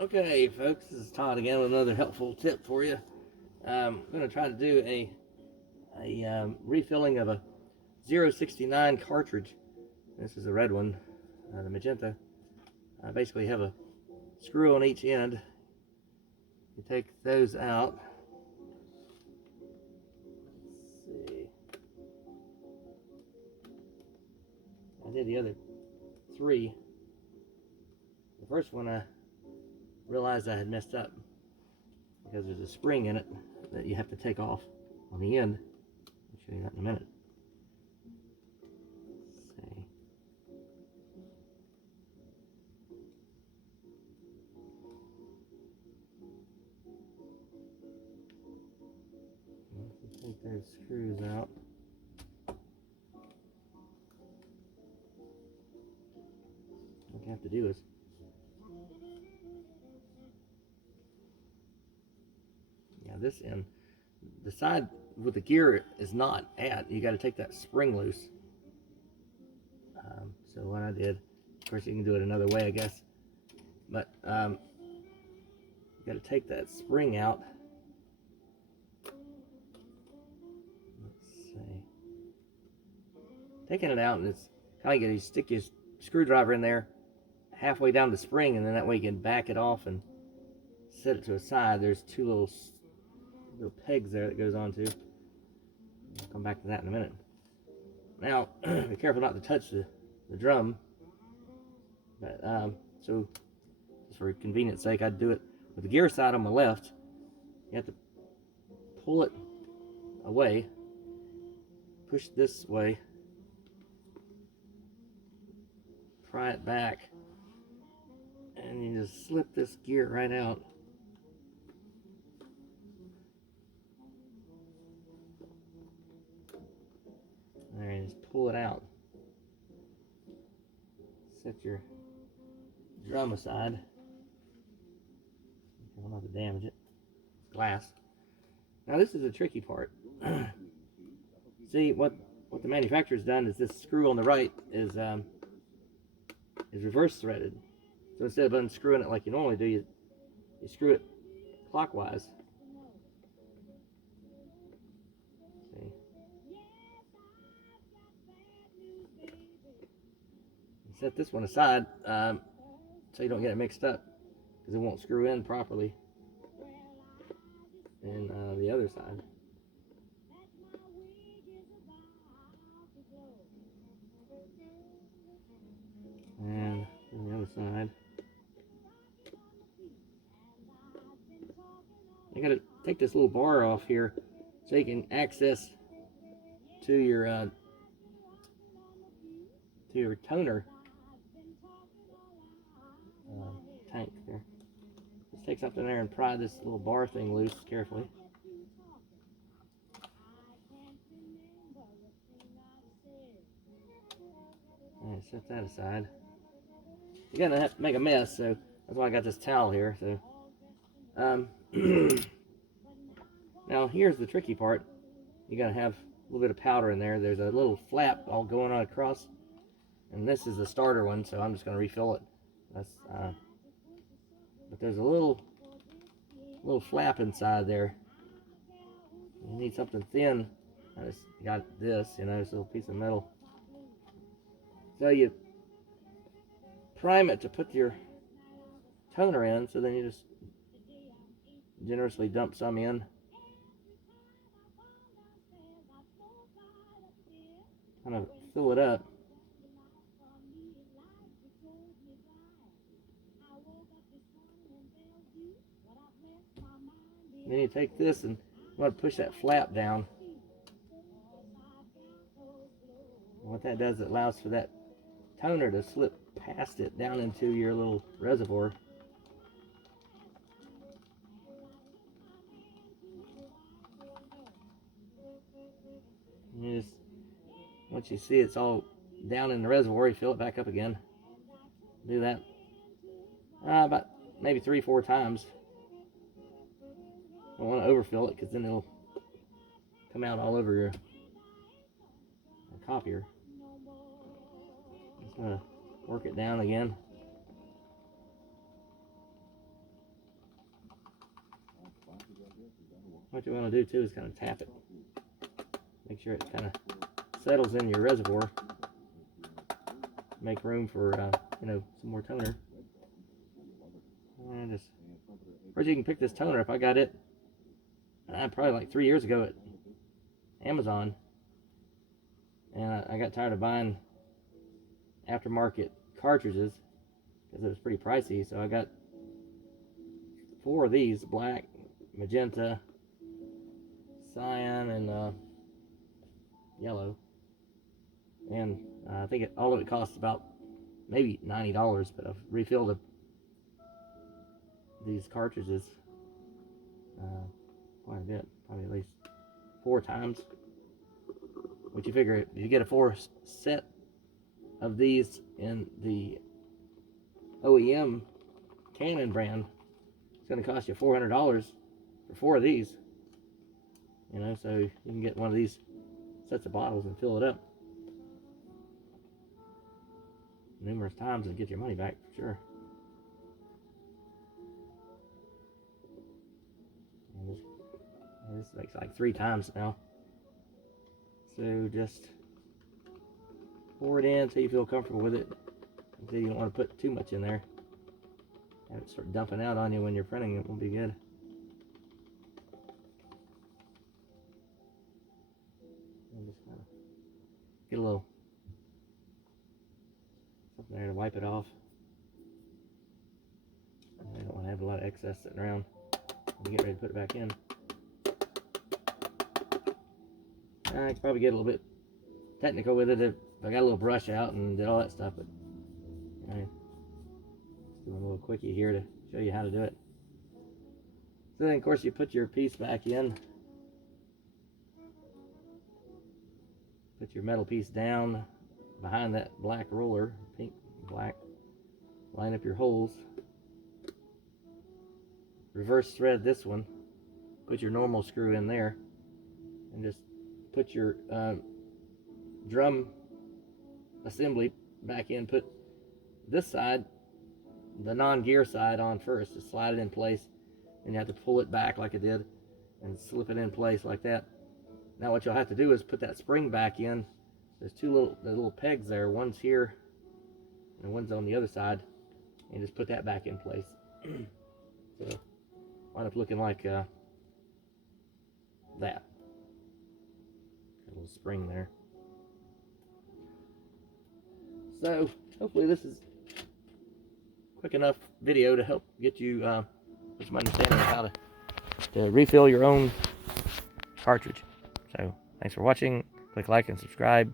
Okay, folks, this is Todd again with another helpful tip for you. I'm going to try to do a refilling of a 069 cartridge. This is a red one, the magenta. I basically have a screw on each end. You take those out. Let's see. I did the other three. The first one I realized I had messed up because there's a spring in it that you have to take off on the end. I'll show you that in a minute. Let's see. Take those screws out. What you have to do is this end, the side with the gear is not at, you got to take that spring loose. So what I did, of course you can do it another way I guess, but you got to take that spring out. Let's see, taking it out, and it's kind of, you stick your screwdriver in there halfway down the spring, and then that way you can back it off and set it to a side. There's two little pegs there that goes onto. I'll come back to that in a minute. Now, be careful not to touch the drum. But so, just for convenience sake, I'd do it with the gear side on my left. You have to pull it away, push this way, pry it back, and you just slip this gear right out. There, you just pull it out. Set your drum aside. Careful not to damage it. It's glass. Now this is the tricky part. See, what the manufacturer's done is this screw on the right is reverse threaded. So instead of unscrewing it like you normally do, you screw it clockwise. See? Set this one aside so you don't get it mixed up, because it won't screw in properly. And the other side. And the other side. You gotta take this little bar off here so you can access to your toner tank there. Just take something there and pry this little bar thing loose carefully. And set that aside. You're gonna have to make a mess, so that's why I got this towel here. So, now here's the tricky part. You gotta have a little bit of powder in there. There's a little flap all going on across, and this is the starter one, so I'm just gonna refill it. That's but there's a little flap inside there. You need something thin. I just got this, this little piece of metal. So you prime it to put your toner in, so then you just generously dump some in. Kind of fill it up. Then you take this and you want to push that flap down. And what that does, it allows for that toner to slip past it down into your little reservoir. And you just, once you see it's all down in the reservoir, you fill it back up again. Do that about maybe 3-4 times. Don't want to overfill it, because then it'll come out all over your copier. Just going to work it down again. what you want to do too is kind of tap it. Make sure it kind of settles in your reservoir. Make room for, you know, some more toner. And just, first you can pick this toner up. I got it probably like 3 years ago at Amazon. And I got tired of buying aftermarket cartridges because it was pretty pricey. So I got 4 of these: black, magenta, cyan, and yellow. And I think all of it costs about maybe $90, but I've refilled these cartridges quite a bit, probably at least 4 times. Which you figure, if you get a 4 set of these in the OEM Canon brand, it's going to cost you $400 for 4 of these. You know, so you can get one of these sets of bottles and fill it up numerous times and get your money back for sure. And this makes like 3 times now. So just pour it in until you feel comfortable with it. Until you don't want to put too much in there. Have it start dumping out on you when you're printing, it won't be good. And just kind of get a little something there to wipe it off. I don't want to have a lot of excess sitting around when you get ready to put it back in. I could probably get a little bit technical with it if I got a little brush out and did all that stuff, but just doing a little quickie here to show you how to do it. So then, of course, you put your piece back in. Put your metal piece down behind that black roller, pink and black. Line up your holes. Reverse thread this one. Put your normal screw in there, and just put your drum assembly back in. Put this side, the non-gear side, on first. Just slide it in place, and you have to pull it back like it did and slip it in place like that. Now what you'll have to do is put that spring back in. There's 2 little pegs there. One's here and one's on the other side, and just put that back in place. So wind up looking like that. A little spring there. So hopefully this is quick enough video to help get you some understanding of how to refill your own cartridge. So thanks for watching. Click like and subscribe.